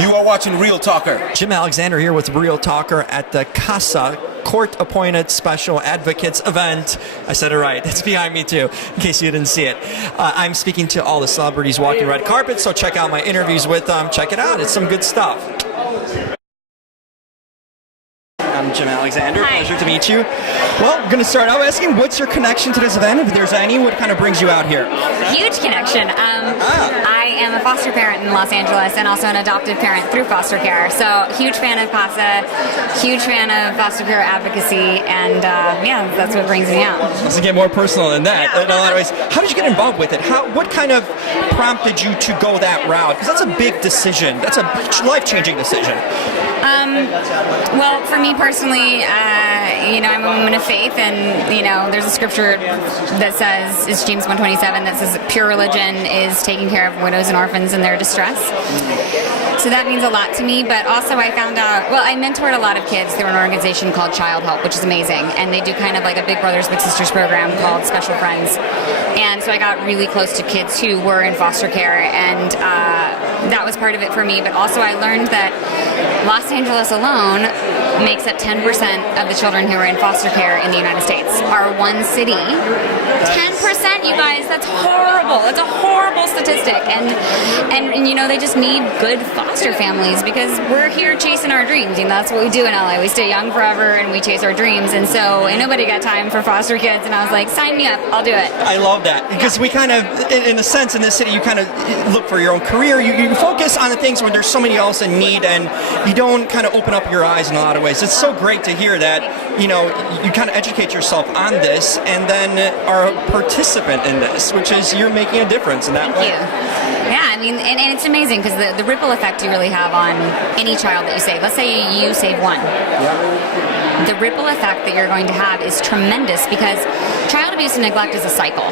You are watching Real Talker. Jim Alexander here with Real Talker at the CASA Court-Appointed Special Advocates event. I said it right. It's behind me too, in case you didn't see it. I'm speaking to all the celebrities walking red carpet, so check out my interviews with them. Check it out. It's some good stuff. I'm Jim Alexander. Hi. Pleasure to meet you. Well, I'm going to start out asking, what's your connection to this event? If there's any, what kind of brings you out here? Huge connection. I am a foster parent in Los Angeles and also an adoptive parent through foster care. So huge fan of CASA, huge fan of foster care advocacy, and yeah, that's what brings me out. Let's get more personal than that. Yeah. In a lot of ways. How did you get involved with it? What kind of prompted you to go that route? Because that's a big decision. That's a life-changing decision. Well, for me personally, I'm a woman of faith, and there's a scripture that says, it's James 1:27, that says pure religion is taking care of widows and orphans in their distress. So that means a lot to me, but also I found out, I mentored a lot of kids through an organization called Child Help, which is amazing, and they do kind of like a Big Brothers Big Sisters program called Special Friends. And so I got really close to kids who were in foster care, and that was part of it for me, but also I learned that Los Angeles alone makes up 10% of the children who are in foster care in the United States. Our one city, 10%, you guys, that's horrible. It's a horrible statistic. And they just need good foster families because we're here chasing our dreams. That's what we do in LA. We stay young forever and we chase our dreams. And so nobody got time for foster kids. And I was like, sign me up, I'll do it. I love that because we kind of, in a sense, in this city, you kind of look for your own career. You focus on the things where there's somebody else in need, and you don't kind of open up your eyes in a lot of ways. It's so great to hear that, you kind of educate yourself on this and then are a participant in this, which is you're making a difference in that way. Thank you. Yeah, and it's amazing because the ripple effect you really have on any child that you save. Let's say you save one. Yeah. The ripple effect that you're going to have is tremendous because child abuse and neglect is a cycle.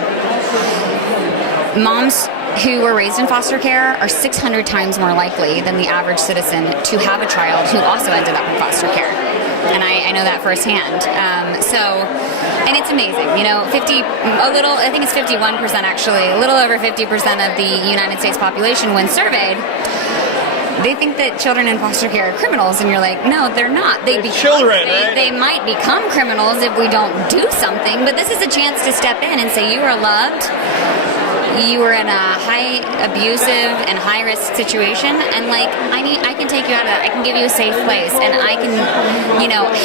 Moms who were raised in foster care are 600 times more likely than the average citizen to have a child who also ended up in foster care. And I know that firsthand. And it's amazing. I think it's 51% actually, a little over 50% of the United States population, when surveyed, they think that children in foster care are criminals, and you're like, no, they're not. They might become criminals if we don't do something, but this is a chance to step in and say, you are loved. You were in a high abusive and high risk situation, and I can take you out of that. I can give you a safe place, and I can,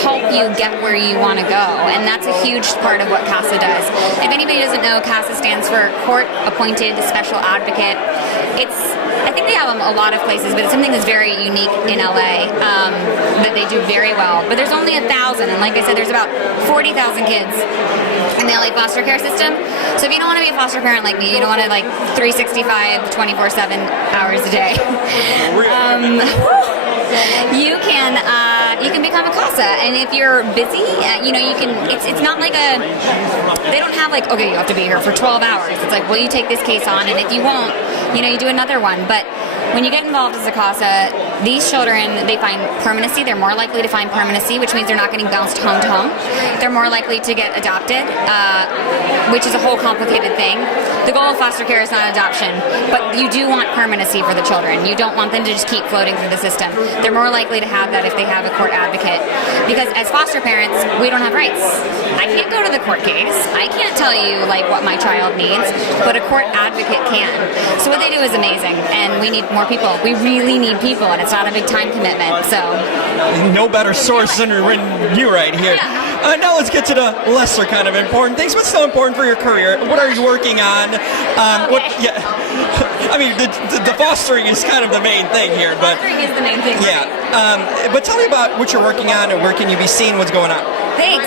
help you get where you want to go. And that's a huge part of what CASA does. If anybody doesn't know, CASA stands for Court Appointed Special Advocate. I think they have them a lot of places, but it's something that's very unique in LA that they do very well. But there's only 1,000, and like I said, there's about 40,000 kids in the LA foster care system. So if you don't want to be a foster parent like me, you don't want to 365, 24/7 hours a day. You can become a CASA, and if you're busy, you can. It's not like they don't have okay, you have to be here for 12 hours. It's like, well, you take this case on, and if you won't, you do another one. But when you get involved as a CASA, these children, they find permanency. They're more likely to find permanency, which means they're not getting bounced home to home. They're more likely to get adopted, which is a whole complicated thing. The goal of foster care is not adoption, but you do want permanency for the children. You don't want them to just keep floating through the system. They're more likely to have that if they have a court advocate. Because as foster parents, we don't have rights. I can't go to the court case. I can't tell you what my child needs, but a court advocate can. So what they do is amazing, and we need more people. We really need people, and it's not a big time commitment. So no better source than you right here. Yeah. Now let's get to the lesser kind of important things, but still important for your career. What are you working on? I mean, the fostering is kind of the main thing here, but fostering is the main thing. Yeah. But tell me about what you're working on and where can you be seen? What's going on? Thanks.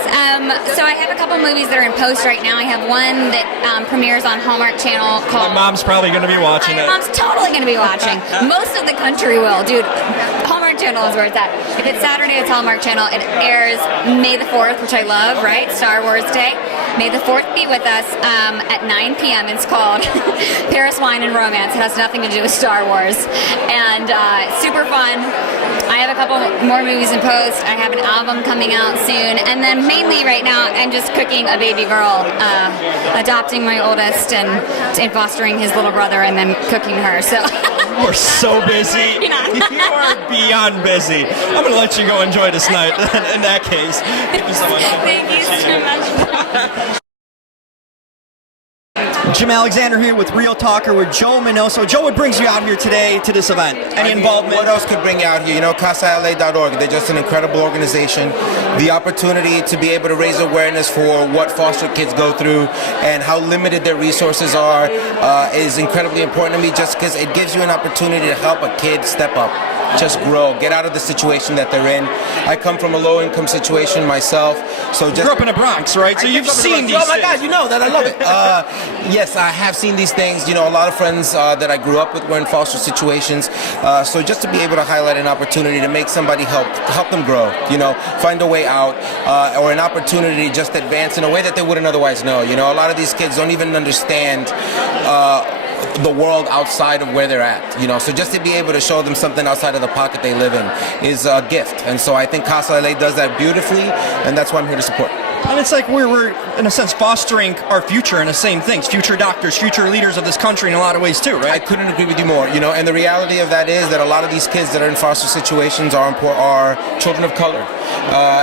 So I have a couple movies that are in post right now. I have one that premieres on Hallmark Channel called... My mom's probably going to be watching it. My mom's totally going to be watching. Most of the country will. Dude, Hallmark Channel is where it's at. If it's Saturday, it's Hallmark Channel. It airs May the 4th, which I love, right? Star Wars Day. May the 4th be with us at 9 p.m. It's called Paris, Wine, and Romance. It has nothing to do with Star Wars. And it's super fun. I have a couple more movies in post. I have an album coming out soon. And then mainly right now, I'm just cooking a baby girl, adopting my oldest and fostering his little brother and then cooking her. So we're so busy. Yeah. You are beyond busy. I'm going to let you go enjoy this night in that case. Thank you so much. Thank you so much. Jim Alexander here with Real Talker with Joe Minoso. Joe, what brings you out here today to this event? Any involvement? What else could bring you out here? You know, CASALA.org, they're just an incredible organization. The opportunity to be able to raise awareness for what foster kids go through and how limited their resources are is incredibly important to me, just because it gives you an opportunity to help a kid step up, just grow, get out of the situation that they're in. I come from a low-income situation myself, so just... You grew up in the Bronx, right? So you've seen these things. Oh my things. God, you know that. I love it. Yes, I have seen these things. You know, a lot of friends that I grew up with were in foster situations. So just to be able to highlight an opportunity to make somebody help them grow, you know, find a way out, or an opportunity to just advance in a way that they wouldn't otherwise know. You know, a lot of these kids don't even understand the world outside of where they're at, you know, so just to be able to show them something outside of the pocket they live in is a gift. And so I think Casa LA does that beautifully, and that's why I'm here to support. And it's like we're in a sense fostering our future in the same things, future doctors, future leaders of this country in a lot of ways too, right? I couldn't agree with you more, you know, and the reality of that is that a lot of these kids that are in foster situations are children of color.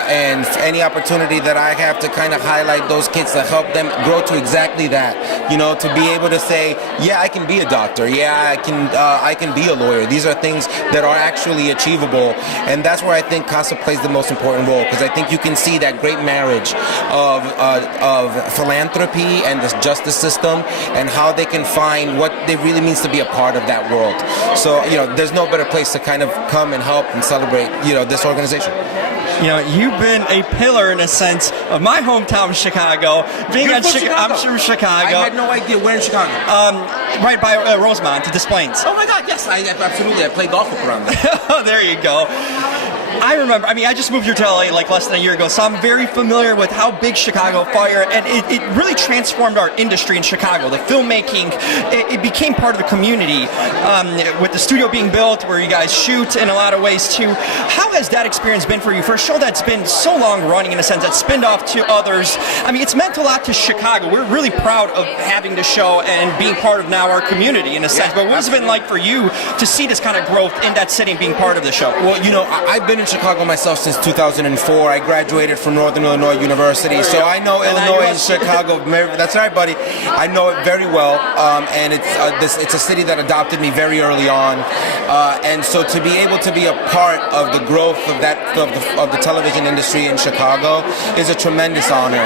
And any opportunity that I have to kind of highlight those kids to help them grow to exactly that, you know, to be able to say, yeah, I can be a doctor, yeah, I can be a lawyer. These are things that are actually achievable, and that's where I think CASA plays the most important role, because I think you can see that great marriage of philanthropy and the justice system and how they can find what it really means to be a part of that world. So, you know, there's no better place to kind of come and help and celebrate, you know, this organization. You know, you've been a pillar in a sense of my hometown, Chicago. Being You're on from Chicago? I'm from Chicago. I had no idea. Where in Chicago? Right by Rosemont, to Des Plaines. Oh my God, yes, absolutely. I play golf around there. Oh, there you go. I remember, I just moved here to LA like less than a year ago, so I'm very familiar with how big Chicago Fire, and it really transformed our industry in Chicago. The filmmaking, it became part of the community, with the studio being built where you guys shoot in a lot of ways too. How has that experience been for you for a show that's been so long running, in a sense, that's spinned off to others? I mean, it's meant a lot to Chicago. We're really proud of having the show and being part of now our community in a sense, but what has it been like for you to see this kind of growth in that city and being part of the show? Well, you know, I've been in Chicago myself since 2004. I graduated from Northern Illinois University, so I know Illinois and Chicago. That's right, buddy. I know it very well, and it's a city that adopted me very early on, and so to be able to be a part of the growth of the television industry in Chicago is a tremendous honor.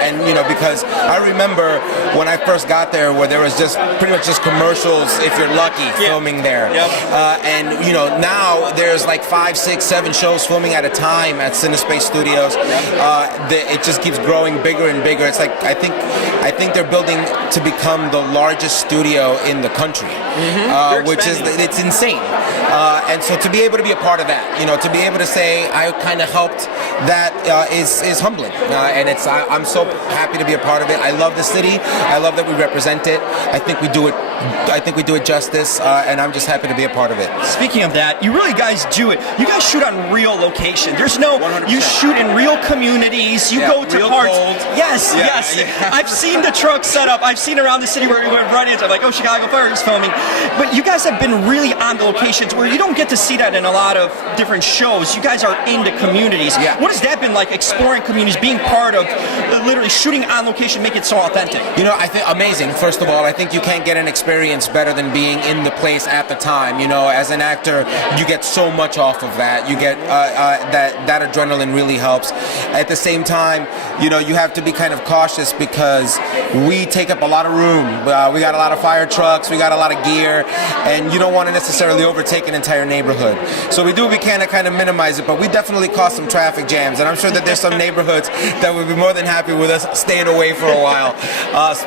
And you know, because I remember when I first got there, where there was just pretty much just commercials, if you're lucky, filming there. And you know, now there's like 5, 6, 7 shows filming at a time at Cinespace Studios. It just keeps growing bigger and bigger. It's like I think they're building to become the largest studio in the country, which is it's insane. And so to be able to be a part of that, you know, to be able to say I kind of helped, that is humbling. And I'm so happy to be a part of it. I love the city. I love that we represent it. I think we do it justice, and I'm just happy to be a part of it. Speaking of that, you really guys do it. You guys shoot on real location. There's no, 100%. You shoot in real communities. You go to real parts. cold. Yes. I've seen the truck set up. I've seen around the city where we went running. I'm like, oh, Chicago Fire is filming. But you guys have been really on the locations where you don't get to see that in a lot of different shows. You guys are in the communities. What has that been like, exploring communities, being part of literally shooting on location, make it so authentic? You know, I think amazing. First of all, I think you can't get an experience better than being in the place at the time. You know, as an actor, you get so much off of that. You get that adrenaline really helps. At the same time, you know, you have to be kind of cautious because we take up a lot of room. We got a lot of fire trucks, we got a lot of gear, and you don't want to necessarily overtake an entire neighborhood. So we do what we can to kind of minimize it, but we definitely cause some traffic jams, and I'm sure that there's some neighborhoods that would be more than happy with us staying away for a while.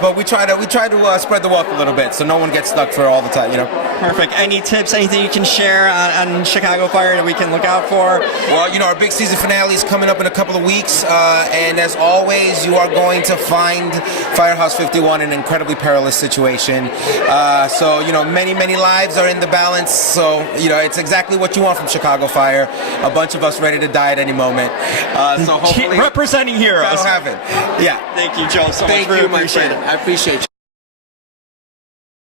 But we try to spread the wealth a little bit so no one gets stuck for all the time, you know. Perfect. Any tips, anything you can share on Chicago Fire that we can look out for? Well, you know, our big season finale is coming up in a couple of weeks, and as always, you are going to find Firehouse 51 in an incredibly perilous situation. So, you know, many lives are in the balance, so, you know, it's exactly what you want from Chicago Fire. A bunch of us ready to die at any moment. So hopefully... Representing heroes. That'll happen. Yeah. Thank you, Joe, so Thank much. you, Really appreciate it. I appreciate you.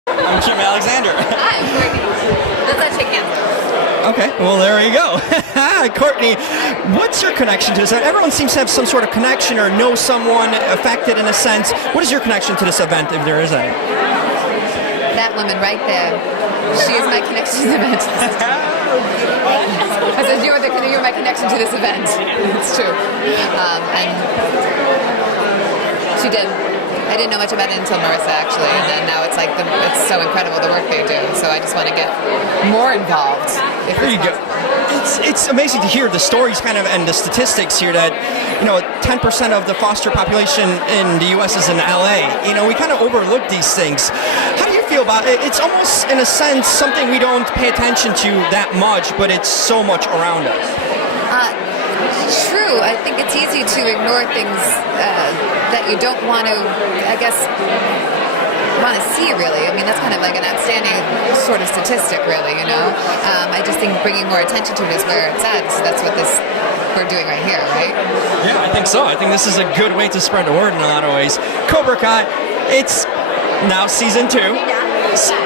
I'm Jim Alexander. Hi, Courtney. Does that shake hands? Okay, well, there you go. Courtney, what's your connection to this? Everyone seems to have some sort of connection or know someone affected in a sense. What is your connection to this event, if there is any? That woman right there. She is my connection to the event. I said, you're my connection to this event. It's true. And she did. I didn't know much about it until Marissa, actually, and then now it's like it's so incredible the work they do. So I just want to get more involved. There you go. It's amazing to hear the stories kind of and the statistics here that 10% of the foster population in the U.S. is in L.A. We kind of overlook these things. How do you feel about it? It's almost in a sense something we don't pay attention to that much, but it's so much around us. True. I think it's easy to ignore things that you don't want to, see, really. I mean, that's kind of like an outstanding sort of statistic, really, I just think bringing more attention to it is where it's at. So that's what we're doing right here, right? Yeah, I think so. I think this is a good way to spread the word in a lot of ways. Cobra Kai, it's now season 2.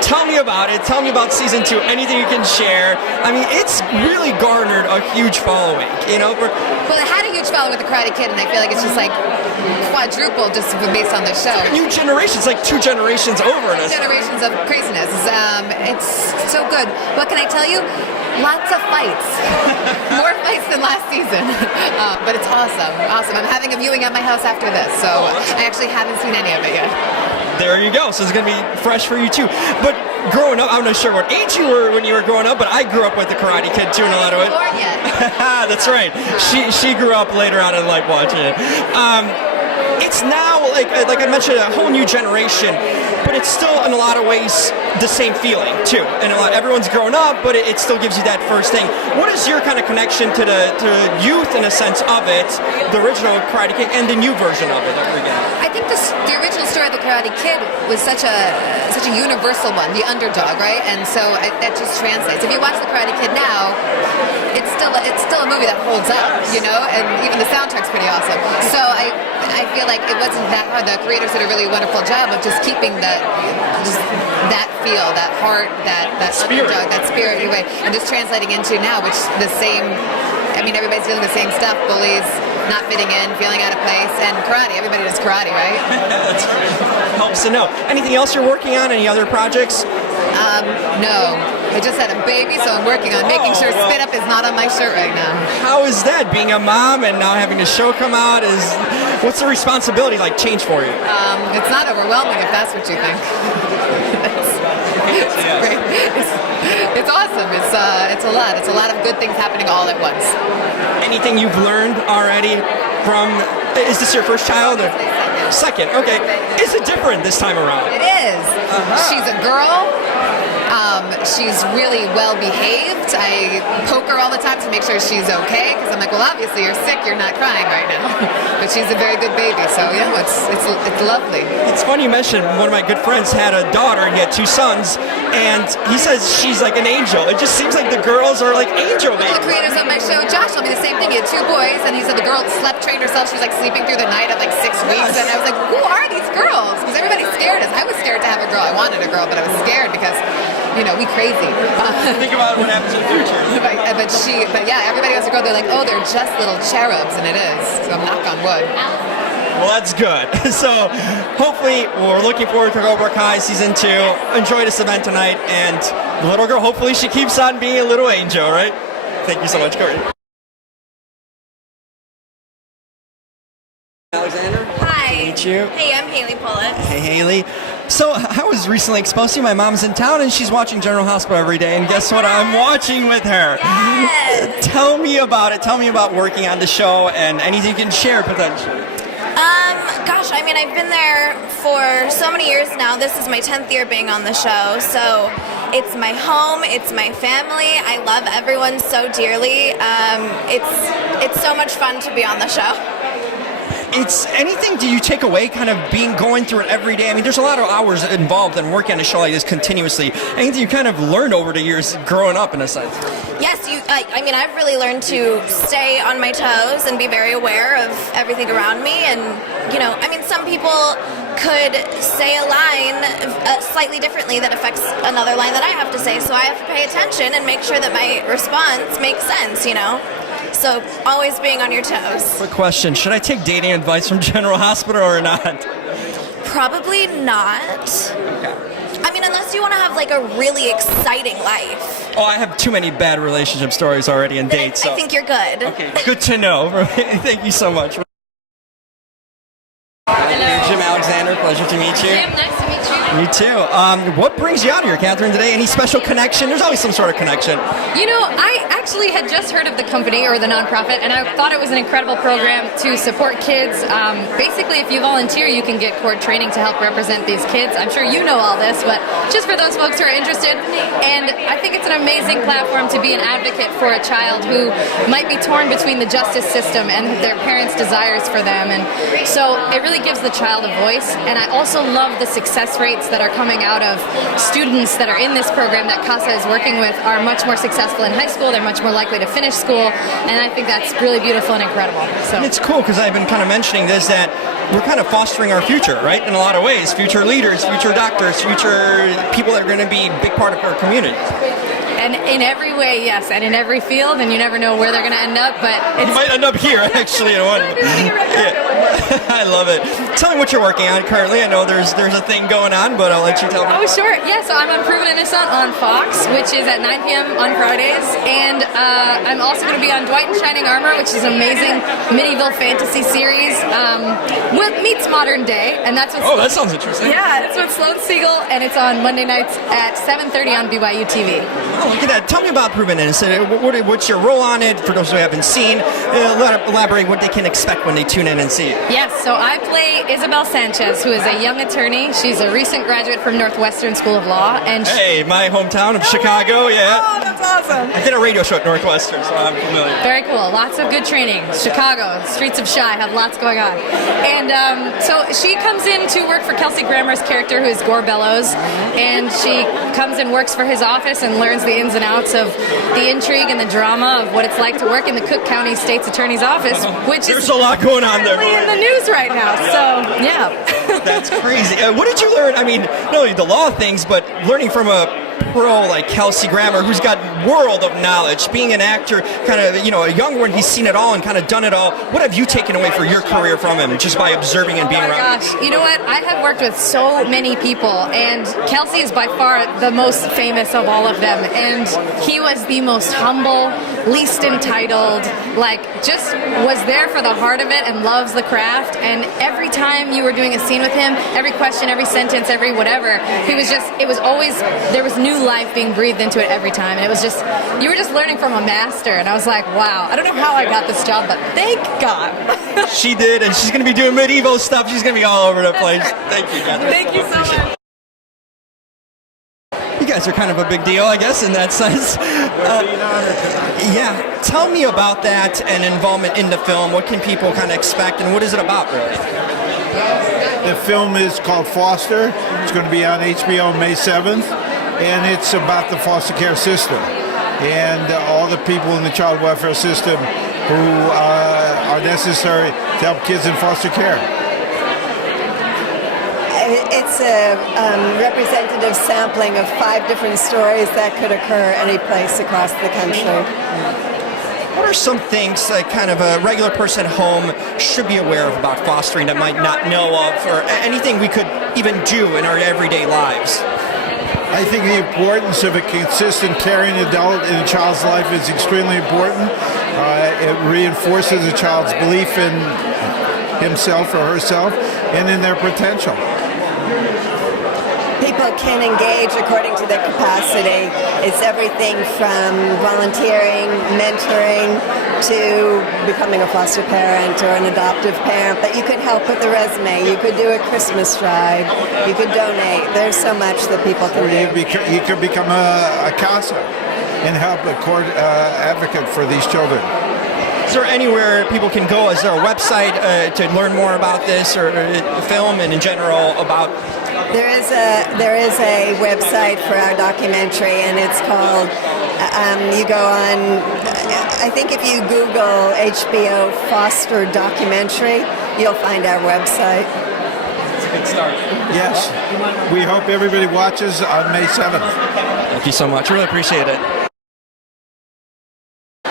Tell me about it. Tell me about season 2. Anything you can share. I mean, it's really garnered a huge following. Well, it had a huge following with the Karate Kid, and I feel like it's just like quadruple just based on the show. A new generation. It's like 2 generations over. Generations of craziness. It's so good. What can I tell you? Lots of fights. More fights than last season. But it's awesome. Awesome. I'm having a viewing at my house after this, so I actually haven't seen any of it yet. There you go. So it's going to be fresh for you too. But growing up, I'm not sure what age you were when you were growing up, but I grew up with the Karate Kid too in a lot of ways. Born yet. That's right. She grew up later on in life watching it. It's now like I mentioned, a whole new generation, but it's still in a lot of ways the same feeling too. And everyone's grown up, but it still gives you that first thing. What is your kind of connection to the youth in a sense of it, the original Karate Kid and the new version of it that we're getting? I think the original story of the Karate Kid was such a universal one, the underdog, right? And so that just translates. If you watch the Karate Kid now, it's still a movie that holds up, and even the soundtrack's pretty awesome. So I feel like it wasn't that hard. The creators did a really wonderful job of just keeping that feel, that heart, that spirit. underdog, that spirit anyway, and just translating into now, which the same. I mean, everybody's doing the same stuff. Bullies, not fitting in, feeling out of place, and karate. Everybody does karate, right? That's right. Helps to know. Anything else you're working on? Any other projects? No. I just had a baby, so I'm working on making sure Spit Up is not on my shirt right now. How is that, being a mom and now having a show come out? What's the responsibility change for you? It's not overwhelming if that's what you think. It's great. It's awesome. It's a lot. It's a lot of good things happening all at once. Anything you've learned already from? Is this your first child? Or? Second. Okay. Is it different this time around? It is. She's a girl. She's really well behaved. I poke her all the time to make sure she's okay, because I'm like, well, obviously you're sick, you're not crying right now. But she's a very good baby, so yeah, it's lovely. It's funny you mentioned one of my good friends had a daughter and he had 2 sons, and he says she's like an angel. It just seems like the girls are like angel babies. The creators of my show, Josh, told me the same thing. He had 2 boys, and he said the girl trained herself. She was like sleeping through the night at like 6 weeks, and I was like, who are these girls? Because everybody's scared us. I was scared to have a girl. I wanted a girl, but I was scared because we crazy. Think about what happens in the future. But yeah, everybody has a girl. They're like, oh, they're just little cherubs, and it is. So I'm knock on wood. Well, that's good. So hopefully we're looking forward to Cobra Kai season 2. Enjoy this event tonight, and the little girl, hopefully she keeps on being a little angel, right? Thank you so much, Courtney. Alexander. Hi. Meet you. Hey, I'm Haley Pullos. Hey, Haley. So I was recently exposed to you. My mom's in town, and she's watching General Hospital every day. And guess what? I'm watching with her. Yes. Tell me about it. Tell me about working on the show and anything you can share potentially. Gosh, I mean, I've been there for so many years now. This is my 10th year being on the show. So it's my home. It's my family. I love everyone so dearly. It's so much fun to be on the show. It's anything do you take away kind of going through it every day? I mean, there's a lot of hours involved in working on a show like this continuously. Anything you kind of learned over the years growing up in a sense? Yes, I mean, I've really learned to stay on my toes and be very aware of everything around me. And, I mean, some people could say a line slightly differently that affects another line that I have to say. So I have to pay attention and make sure that my response makes sense, you know? So always being on your toes. Quick question. Should I take dating advice from General Hospital or not? Probably not. I mean, unless you want to have like a really exciting life. Oh, I have too many bad relationship stories already and dates. So. I think you're good. Okay, good to know. Thank you so much. Hello. Jim Alexander, pleasure to meet you. Jim, nice to meet you. You too. What brings you out here, Catherine, today? Any special connection? There's always some sort of connection. You know, I actually had just heard of the company or the nonprofit, and I thought it was an incredible program to support kids. Basically, if you volunteer, you can get court training to help represent these kids. I'm sure you know all this, but just for those folks who are interested. And I think it's an amazing platform to be an advocate for a child who might be torn between the justice system and their parents' desires for them. And so it really gives the child a voice. And I also love the success rates that are coming out of students that are in this program that CASA is working with are much more successful in high school. They're much more likely to finish school, and I think that's really beautiful and incredible. So And it's cool because I've been kind of mentioning this, that we're kind of fostering our future, right? In a lot of ways, future leaders, future doctors, future people that are going to be a big part of our community. and in every way, yes, and in every field, and you never know where they're going to end up, but You might end up here, actually, in one. I love it. Tell me what you're working on currently. I know there's a thing going on, but I'll let you tell me. Oh, sure. Yeah, so I'm on Proven Innocent on Fox, which is at 9 p.m. on Fridays. And I'm also going to be on Dwight in Shining Armor, which is an amazing medieval fantasy series. Meets modern day, and that's what... Oh, that sounds interesting. Yeah, it's with Sloan Siegel, and it's on Monday nights at 7:30 on BYU TV. Oh, look at that. Tell me about Proven Innocent. What's your role on it, for those who haven't seen? Elaborate what they can expect when they tune in and see it. Yes, so I play Isabel Sanchez, who is a young attorney. She's a recent graduate from Northwestern School of Law, and Hey, my hometown of Chicago, yeah. Oh, that's awesome. I did a radio show at Northwestern, so I'm familiar. Very cool. Lots of good training. Chicago, Streets of Chi have lots going on. And so she comes in to work for Kelsey Grammer's character, who is Gore Bellows, and she comes and works for his office and learns the ins and outs of the intrigue and the drama of what it's like to work in the Cook County State's Attorney's Office, which There's is a lot going on there. in the news right now. So, yeah. That's crazy. What did you learn? I mean, not only the law things, but learning from a pro like Kelsey Grammer, who's got world of knowledge, being an actor, kind of, a young one, he's seen it all and kind of done it all. What have you taken away for your career from him, just by observing and being Oh my around? gosh, you know what? I have worked with so many people, and Kelsey is by far the most famous of all of them. And he was the most humble, least entitled, just was there for the heart of it and loves the craft. And every time you were doing a scene with him, every question, every sentence, every whatever, it was always, there was new life being breathed into it every time. And it was just, you were just learning from a master. And I was like, wow, I don't know how I got this job, but thank God. She did, and she's going to be doing medieval stuff. She's going to be all over the place. Thank you, Catherine. Thank you so much. You guys are kind of a big deal, I guess, in that sense. Yeah, tell me about that and involvement in the film. What can people kind of expect, and what is it about, really? The film is called Foster. It's going to be on HBO May 7th, and it's about the foster care system and all the people in the child welfare system who are necessary to help kids in foster care. It's a representative sampling of 5 different stories that could occur any place across the country. What are some things that kind of a regular person at home should be aware of about fostering that might not know of, or anything we could even do in our everyday lives? I think the importance of a consistent, caring adult in a child's life is extremely important. It reinforces a child's belief in himself or herself and in their potential. People can engage according to their capacity. It's everything from volunteering, mentoring, to becoming a foster parent or an adoptive parent. But you could help with the resume. You could do a Christmas drive. You could donate. There's so much that people can do. You could become a CASA and help a court advocate for these children. Is there anywhere people can go? Is there a website to learn more about this, or the film and in general about? There is a website for our documentary, and it's called, you go on, I think if you Google HBO Foster documentary, you'll find our website. good start. Yes. We hope everybody watches on May 7th. Thank you so much. Really appreciate it.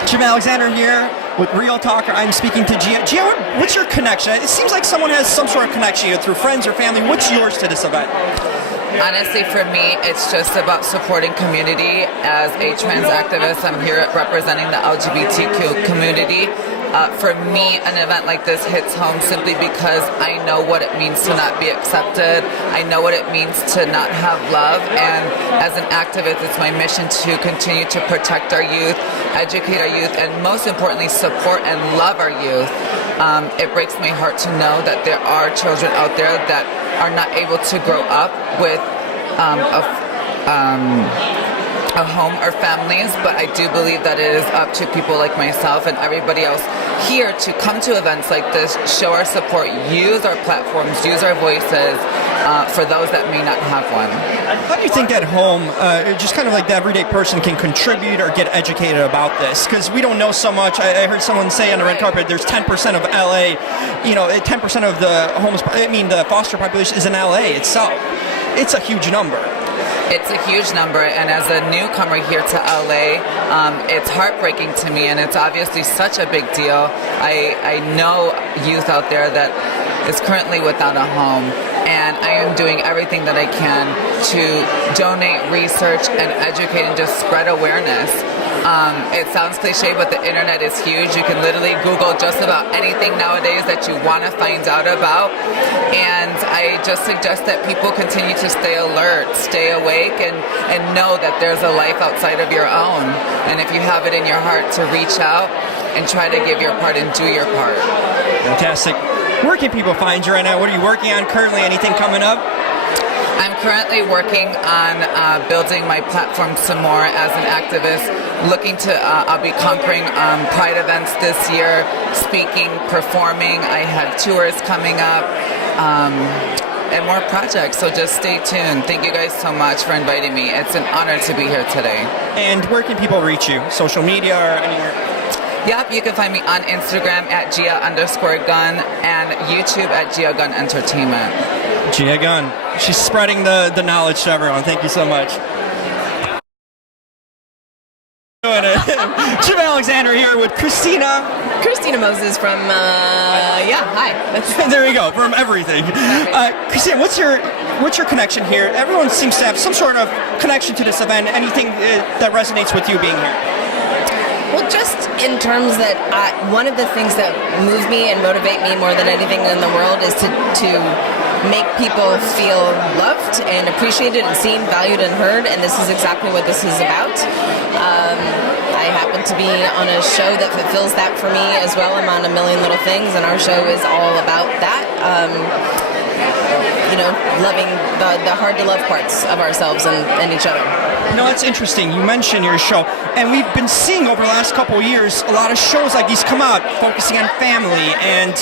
Jim Alexander here with Real Talker. I'm speaking to Gia. Gia, what's your connection? It seems like someone has some sort of connection either through friends or family. What's yours to this event? Honestly, for me, it's just about supporting community. As a trans activist, I'm here representing the LGBTQ community. For me, an event like this hits home simply because I know what it means to not be accepted. I know what it means to not have love. And as an activist, it's my mission to continue to protect our youth, educate our youth, and most importantly, support and love our youth. It breaks my heart to know that there are children out there that are not able to grow up with a home or families, but I do believe that it is up to people like myself and everybody else here to come to events like this, show our support, use our platforms, use our voices for those that may not have one. How do you think at home, just kind of like the everyday person can contribute or get educated about this? Because we don't know so much. I heard someone say on the red carpet, there's 10% of LA, 10% of the foster population is in LA itself. It's a huge number. It's a huge number, and as a newcomer here to LA, it's heartbreaking to me, and it's obviously such a big deal. I know youth out there that is currently without a home, and I am doing everything that I can to donate, research, and educate and just spread awareness. It sounds cliche, but the internet is huge. You can literally Google just about anything nowadays that you want to find out about. And I just suggest that people continue to stay alert, stay awake, and know that there's a life outside of your own. And if you have it in your heart to reach out and try to give your part and do your part. Fantastic. Where can people find you right now? What are you working on currently? Anything coming up? I'm currently working on building my platform some more as an activist. I'll be conquering Pride events this year, speaking, performing. I have tours coming up, and more projects, so just stay tuned. Thank you guys so much for inviting me. It's an honor to be here today. And where can people reach you? Social media or anywhere? Yep, you can find me on Instagram at Gia_Gunn and YouTube at Gia Gunn Entertainment. Gia Gunn. She's spreading the knowledge to everyone. Thank you so much. Jim Alexander here with Christina Moses from, hi. There you go, from everything. Christina, what's your connection here? Everyone seems to have some sort of connection to this event. Anything that resonates with you being here? Well, just in terms that one of the things that move me and motivate me more than anything in the world is to make people feel loved and appreciated and seen, valued, and heard, and this is exactly what this is about. I happen to be on a show that fulfills that for me as well. I'm on A Million Little Things, and our show is all about that. Loving the hard-to-love parts of ourselves and each other. That's interesting. You mentioned your show, and we've been seeing over the last couple of years a lot of shows like these come out focusing on family and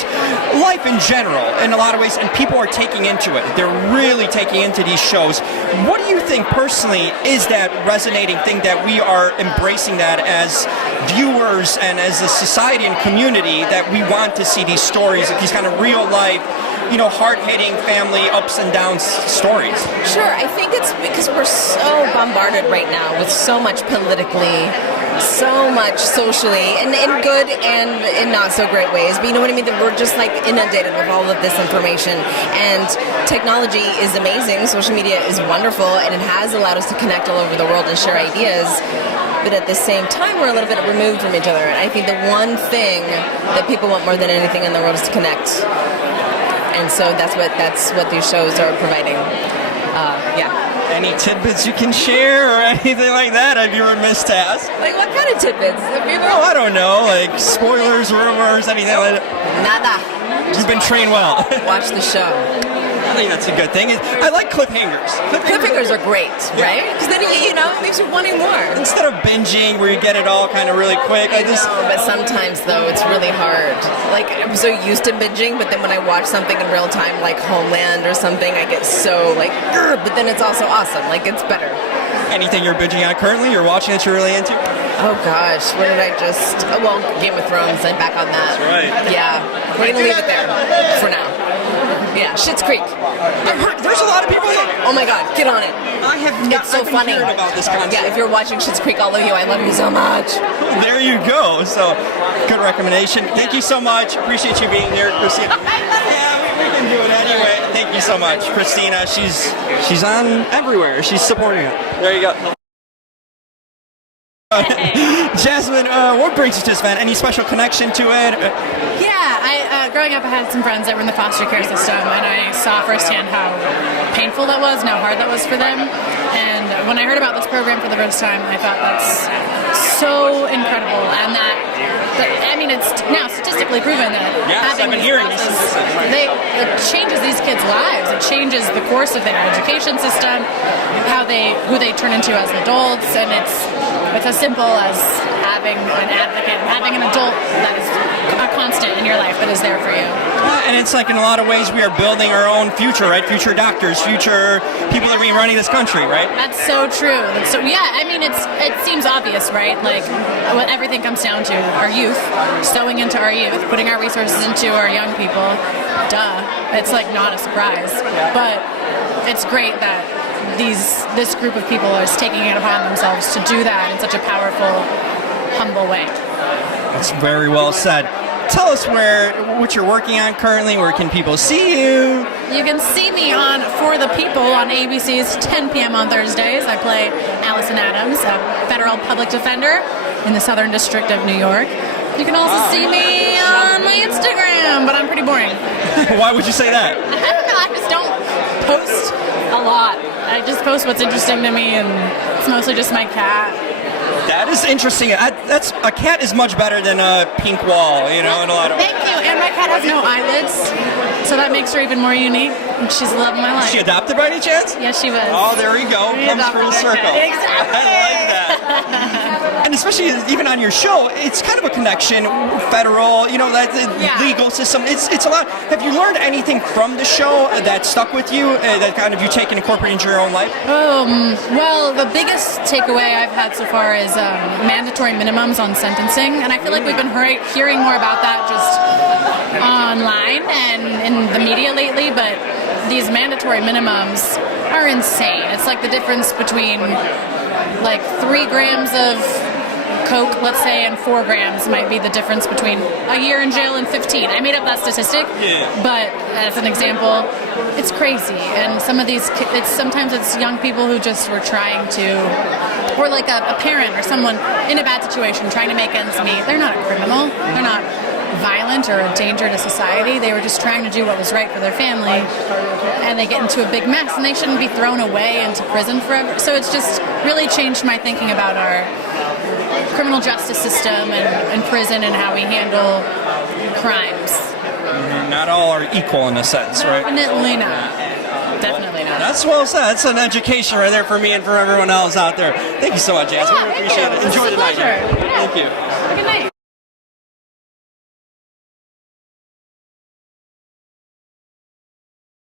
life in general in a lot of ways, and people are taking into it. They're really taking into these shows. What do you think personally is that resonating thing that we are embracing that as viewers and as a society and community that we want to see these stories, these kind of real life, hard-hitting family ups and downs stories? Sure, I think it's because we're so bombarded right now with so much politically, so much socially, and in good and in not so great ways. But you know what I mean? That we're just like inundated with all of this information. And technology is amazing. Social media is wonderful, and it has allowed us to connect all over the world and share ideas. But at the same time, we're a little bit removed from each other. And I think the one thing that people want more than anything in the world is to connect. And so that's what these shows are providing. Any tidbits you can share or anything like that? I'd be remiss to ask. Like what kind of tidbits? I don't know. Like spoilers, rumors, anything like that. Nada. You've been trained well. Watch the show. I think that's a good thing. I like cliffhangers. Cliffhangers are great, right? Because then it makes you wanting more. Instead of binging where you get it all kind of really quick. I know, but sometimes though it's really hard. Like I'm so used to binging, but then when I watch something in real time, like Homeland or something, I get so like, but then it's also awesome. Like it's better. Anything you're binging on currently? You're watching that you're really into? Oh gosh, what did I just? Game of Thrones. I'm back on that. That's right. Yeah, we're gonna leave it there for now. Yeah, Schitt's Creek. There's a lot of people. Oh my God, get on it. I have not. It's so I've been funny. hearing about this concept. Yeah, if you're watching Schitt's Creek, all of you, I love you so much. There you go. So, good recommendation. Thank you so much. Appreciate you being here, Christina. Yeah, we can do it anyway. Thank you so much, Christina. She's on everywhere. She's supporting it. There you go. Jasmine, what brings you to this event? Any special connection to it? Yeah, growing up, I had some friends that were in the foster care system, and I saw firsthand how painful that was and how hard that was for them. And when I heard about this program for the first time, I thought that's so incredible, and that I mean, it's now statistically proven that having these classes, it changes these kids' lives. It changes the course of their education system, who they turn into as adults, and it's as simple as having an advocate, having an adult that is a constant in your life that is there for you. And it's like in a lot of ways we are building our own future, right? Future doctors, future people that are running this country, right? That's so true. I mean, it seems obvious, right? Like what everything comes down to, our youth, sowing into our youth, putting our resources into our young people. Duh. It's like not a surprise. But it's great that this group of people is taking it upon themselves to do that in such a powerful, humble way. That's very well said. Tell us what you're working on currently. Where can people see you? You can see me on For the People on ABC's 10 p.m. on Thursdays. I play Allison Adams, a federal public defender in the Southern District of New York. You can also see me on my Instagram, but I'm pretty boring. Why would you say that? I don't know. I just don't post a lot. I just post what's interesting to me, and it's mostly just my cat. That is interesting. That's a cat is much better than a pink wall, in a lot of ways. Thank you. And my cat has no eyelids, so that makes her even more unique. And she's the love of my life. Was she adopted by any chance? Yes, she was. Oh, there we go. Comes full circle. Exactly. I like that. And especially even on your show, it's kind of a connection, federal, that legal system. It's a lot. Have you learned anything from the show that stuck with you, that kind of you take and incorporate into your own life? Well, the biggest takeaway I've had so far is mandatory minimums on sentencing, and I feel like we've been hearing more about that just online and in the media lately, but these mandatory minimums are insane. It's like the difference between like 3 grams of Coke, let's say, and 4 grams might be the difference between a year in jail and 15. I made up that statistic, but as an example, it's crazy. And some of these, sometimes it's young people who just were trying to, or like a parent or someone in a bad situation trying to make ends meet. They're not a criminal. They're not violent or a danger to society. They were just trying to do what was right for their family, and they get into a big mess, and they shouldn't be thrown away into prison forever. So it's just really changed my thinking about our criminal justice system and prison and how we handle crimes. Not all are equal in a sense, right? Definitely not. Definitely not. That's well said. That's an education right there for me and for everyone else out there. Thank you so much, Jasmine. Yeah, I appreciate it. Enjoy the night. Pleasure. Thank you. Good night.